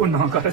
ਉਹ ਨਾ ਕਰ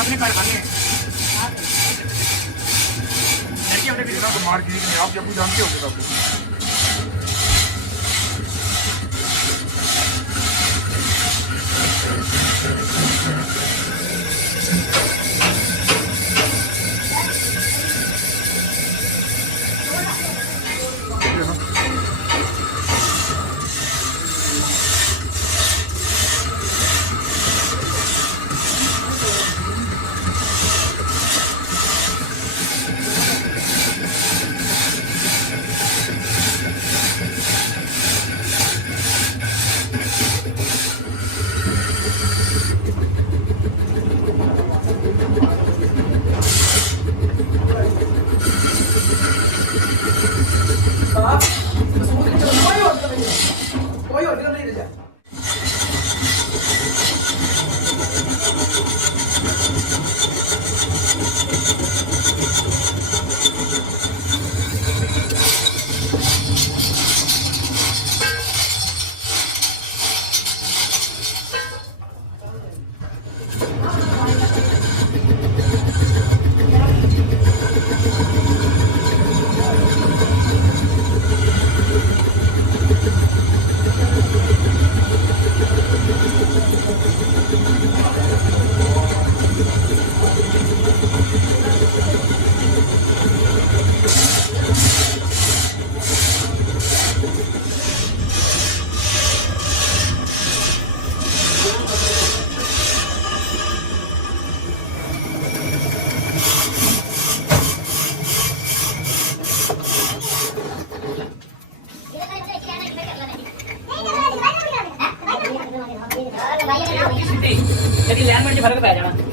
अपने घर खाने हैं अपने मार्केट में आप जब जानते होंगे आपको फर्क पै जाना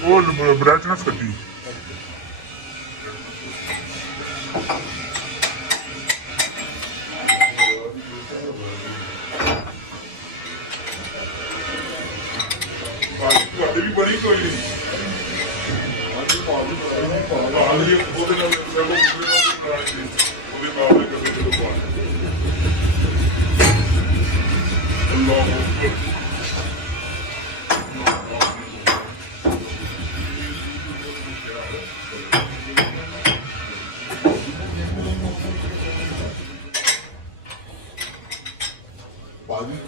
वो ब्राइटनेस कटी भी बड़ी कोई नहीं ਬਾਜੀ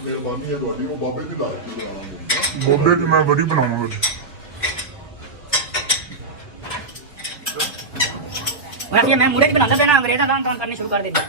ਮਿਹਰਬਾਨੀ ਹੈ ਤੁਹਾਡੀ ਉਹ ਬਾਬੇ ਦੀ ਲਾਈਫ ਨੂੰ ਬਣਾਉਣਾ ਬੋਬੇ ਦੀ ਮੈਂ ਬੜੀ ਬਣਾਵਾਂਗਾ वैसे मैं मुड़े की बनाता था ना अंग्रेजा काम करने शुरू कर देता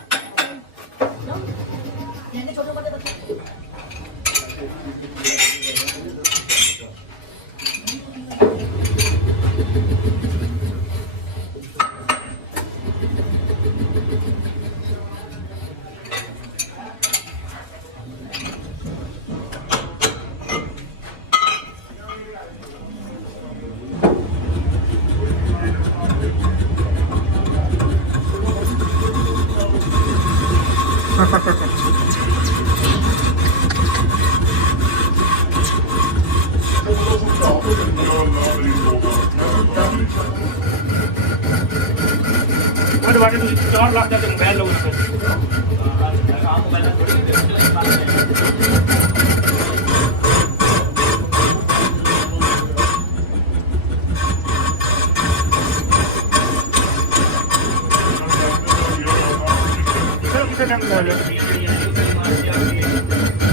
बाकी तुम 4 लाख का मोबाइल लो उसको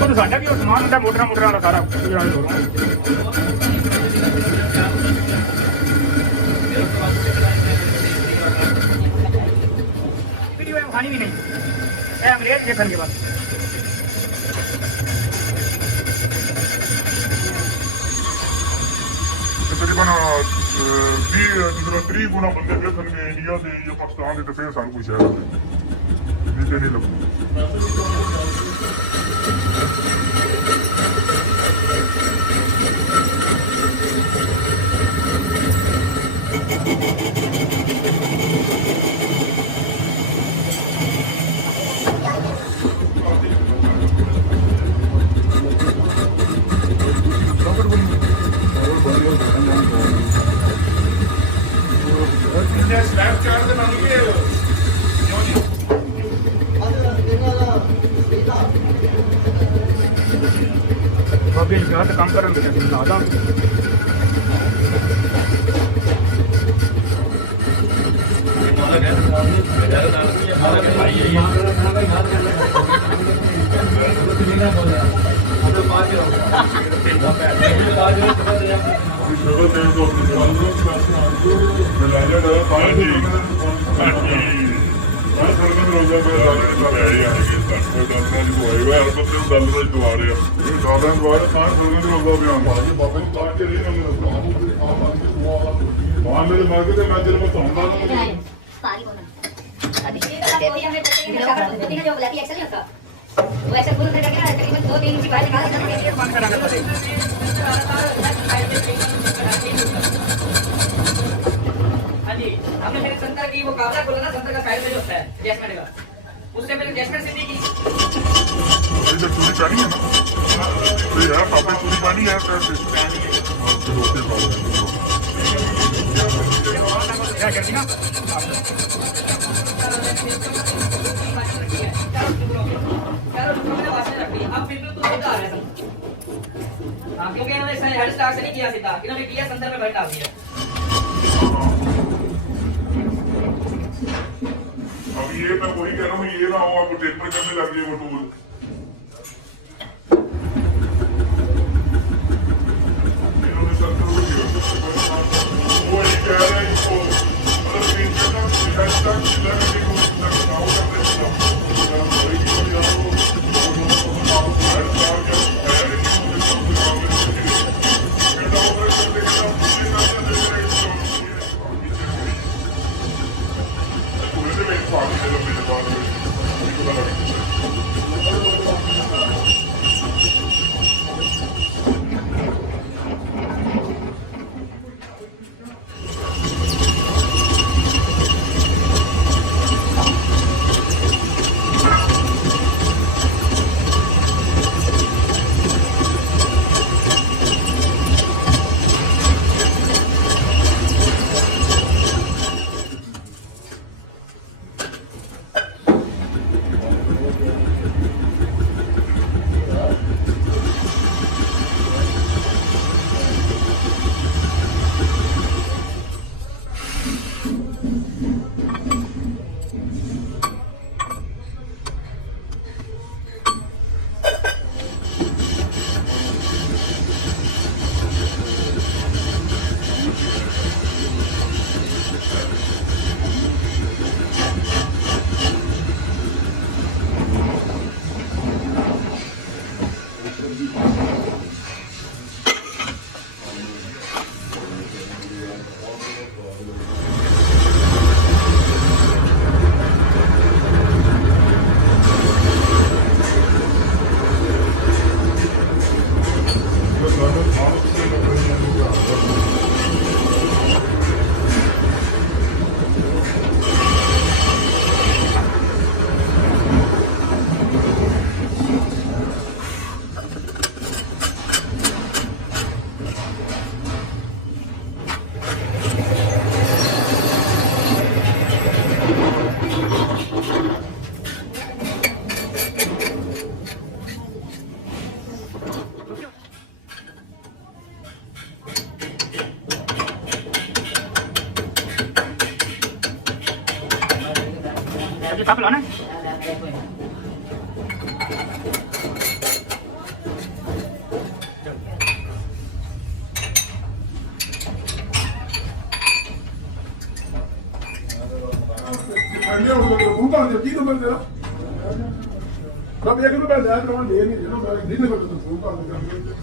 तो साडा भी समान होता मोटरा मोटरा वाला सारा वीडियो में खानी भी नहीं है अंग्रेज देखने के बाद ਤਕਰੀਬਨ 30 ਗੁਣਾ ਬੰਦੇ ਵੇਖਣਗੇ ਇੰਡੀਆ ਦੇ ਜਾਂ ਪਾਕਿਸਤਾਨ ਦੇ ਤੇ ਫਿਰ ਸਾਨੂੰ ਕੋਈ ਸ਼ਹਿਰ ਨਹੀਂ ਤੇ ਨਹੀਂ ਲੱਗੂ ਸਲੈਬ ਚਾਰ ਦੇ ਨਾਲ ਕਿ ਬਾਬੇ ਜੀ ਤਾਂ ਕੰਮ ਕਰਨ ਦੇ ਨੇ ਨਾ ਦਾ हमने मेरे संतर की वो काबला खोला ना संतर का साइड में जो होता है एडजस्टमेंट का उससे पहले एडजस्टमेंट सिद्धि की ਇਹ ਚੂੜੀ ਪਾਣੀ ਹੈ ਨਾ ਇਹ ਹੈ ਪਾਪੇ ਚੂੜੀ ਪਾਣੀ ਹੈ क्या करती ना अब फिर भी तू सीधा आ रहा है क्योंकि इन्होंने हेड स्टार्ट से नहीं किया सीधा इन्होंने किया संदर्भ में बैठा दिया अब ये मैं वही कह रहा हूँ ये ना हो आपको टेपर करने लग जाए वो टूल इन्होंने संदर्भ वो ये कह रहा है इसको मतलब तीन ਅੱਜ ਸੱਪ ਲਾਉਣਾ ਅੰਨੇ ਉਹ ਤੂੰ ਤਾਂ ਕੀ ਨੰਬਰ ਤੇਰਾ ਕਬ ਇੱਕ ਨੂੰ ਪੈਸੇ ਆ ਤਾਂ ਦੇ ਨਹੀਂ ਜਿਹਨੂੰ ਮੈਂ ਨਹੀਂ ਨੰਬਰ ਤੂੰ ਕਰ ਦੇ